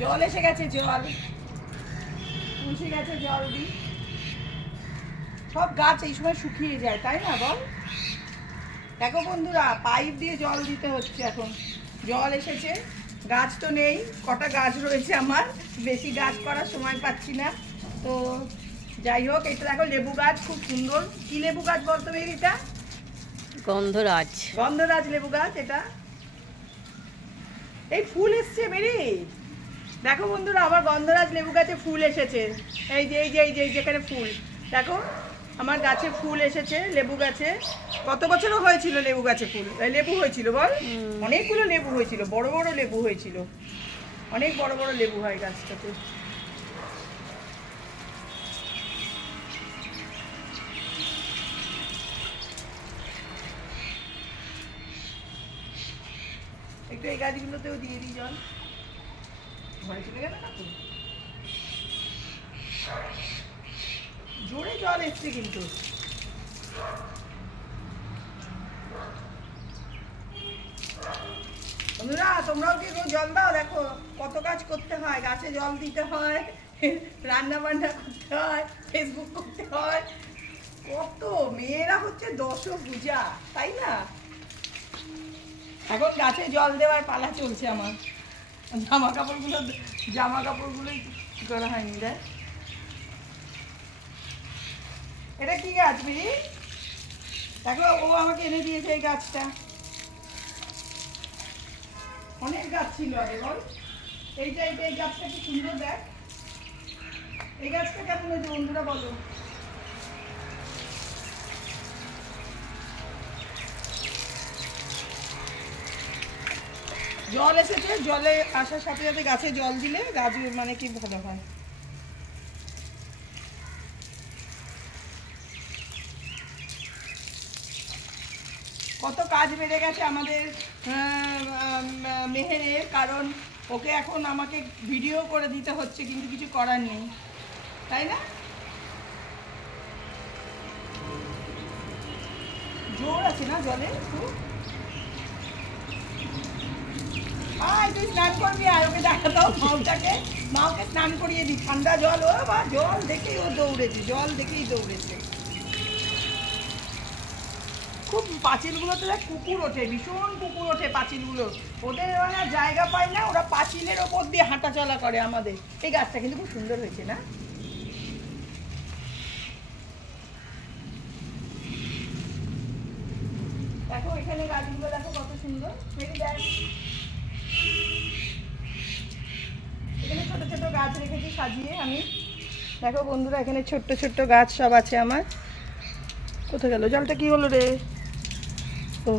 জল এসে গেছে, জল তুলসী গাছে জল দিই। সব গাছ এই সময় শুকিয়ে যায়, তাই না বল? দেখো বন্ধুরা, পাইপ দিয়ে জল দিতে হচ্ছে এখন। জল এসেছে, গাছ তো নেই, কটা গাছ রয়েছে আমার, বেশি গাছ করার সময় পাচ্ছি না। তো যাই হোক, এটা দেখো লেবু গাছ, খুব সুন্দর। কি লেবু গাছ বলতো এটা? গন্ধরাজ। গন্ধরাজ লেবু গাছ এটা। এই ফুল এসছে মেরি, দেখো বন্ধুরা, আমার গন্ধরাজ লেবু গাছে ফুল এসেছে। এই যে এই যে এই যে যেখানে ফুল, দেখো আমার গাছে ফুল এসেছে লেবু গাছে। কত বছরও হয়েছিল লেবু গাছে ফুল, লেবু হয়েছিল বল, অনেকগুলো লেবু হয়েছিল, বড় বড় লেবু হয়েছিল, অনেক বড় বড় লেবু হয় গাছটাতে। একটু এই গাছগুলোতেও দিয়ে দিই জল, ঘরে চলে গেল না তো। জোরে জল এসছে কিন্তু। বন্ধুরা, তোমরাও কি জল দাও? দেখো কত কাজ করতে হয়, গাছে জল দিতে হয়, রান্না বান্না করতে হয়, ফেসবুক করতে হয়, কত মেয়েরা হচ্ছে দশভুজা, তাই না? এখন গাছে জল দেওয়ার পালা চলছে আমার। জামা কাপড়গুলোই করা হয়নি। দেখ এটা কি গাছ মিরি? দেখো ও আমাকে এনে দিয়েছে এই গাছটা। অনেক গাছ ছিল আগে বল। এই গাছটা কি সুন্দর, দেখ এই গাছটা কেমন হয়েছে বন্ধুরা বলো। জল এসেছে, জলে আসার সাথে সাথে গাছে জল দিলে গাছ মানে কি ভালো হয়। কত কাজ বেড়ে গেছে আমাদের মেহেরের, কারণ ওকে এখন আমাকে ভিডিও করে দিতে হচ্ছে, কিন্তু কিছু করার নেই, তাই না? জোর আছে না জলে খুব। তুই স্নান করবি, আর ওকে দেখা দাও মাওকে স্নান করিয়ে দিই, ঠান্ডা জল। ও বা জল দেখেই ও দৌড়েছে, জল দেখেই দৌড়েছে। খুব পাঁচিলগুলোতে দেখ কুকুর ওঠে, ভীষণ কুকুর ওঠে পাঁচিলগুলো, ওদের মানে জায়গা পায় না, ওরা পাঁচিলের ওপর দিয়ে হাঁটাচলা করে আমাদের। এই গাছটা কিন্তু খুব সুন্দর হয়েছে না? দেখো এখানে গাছগুলো দেখো কত সুন্দর। দেখ এখানে ছোট ছোট গাছ রেখেছি সাজিয়ে আমি। দেখো বন্ধুরা, এখানে ছোট্ট ছোট্ট গাছ সব আছে আমার। কোথায় গেল জলটা? কি হলো রে? ও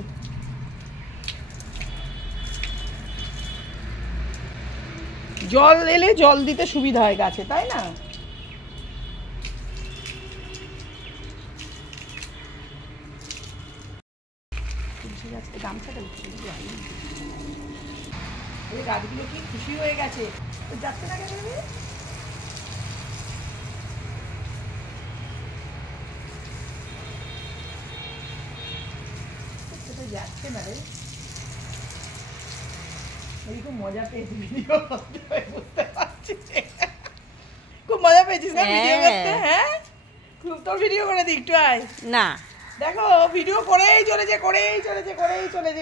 জল এলে জল দিতে সুবিধা হয় গাছে, তাই না? তুলসী গাছকে গামছাটা গাছগুলো কি খুশি হয়ে গেছে, তো যাচ্ছে না কেন? যাচ্ছে না রে, খুব মজা পেয়েছি ভিডিও করতে, বুঝতে পারছি খুব মজা পেয়েছিস না ভিডিও করতে? হ্যাঁ, তোর ভিডিও করে দিই একটু, আয় না। দেখো ভিডিও করেই চলেছে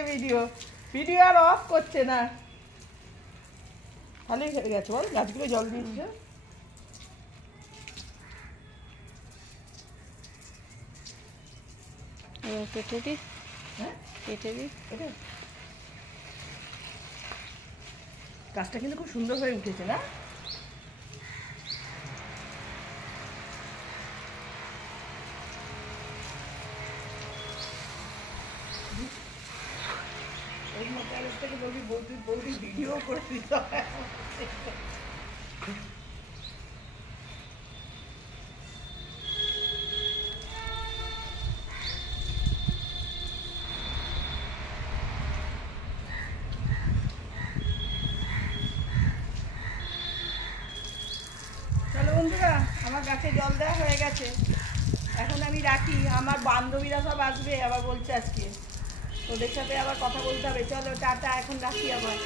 ভিডিও আর অফ করছে না। ভালোই হয়ে গেছে বল, গাছগুলো জল দিয়েছে। কেটে দি, হ্যাঁ কেটে দি। গাছটা কিন্তু খুব সুন্দর হয়ে উঠেছে না? ওই মোটা থেকে বলবি বৌদি ভিডিও করে দিতে হয়। চলো বন্ধুরা, আমার গাছে জল দেওয়া হয়ে গেছে, এখন আমি রাখি। আমার বান্ধবীরা সব আসবে, আবার বলছে আজকে ওদের সাথে আবার কথা বলতে হবে। চলো টাটা, এখন রাখি আবার।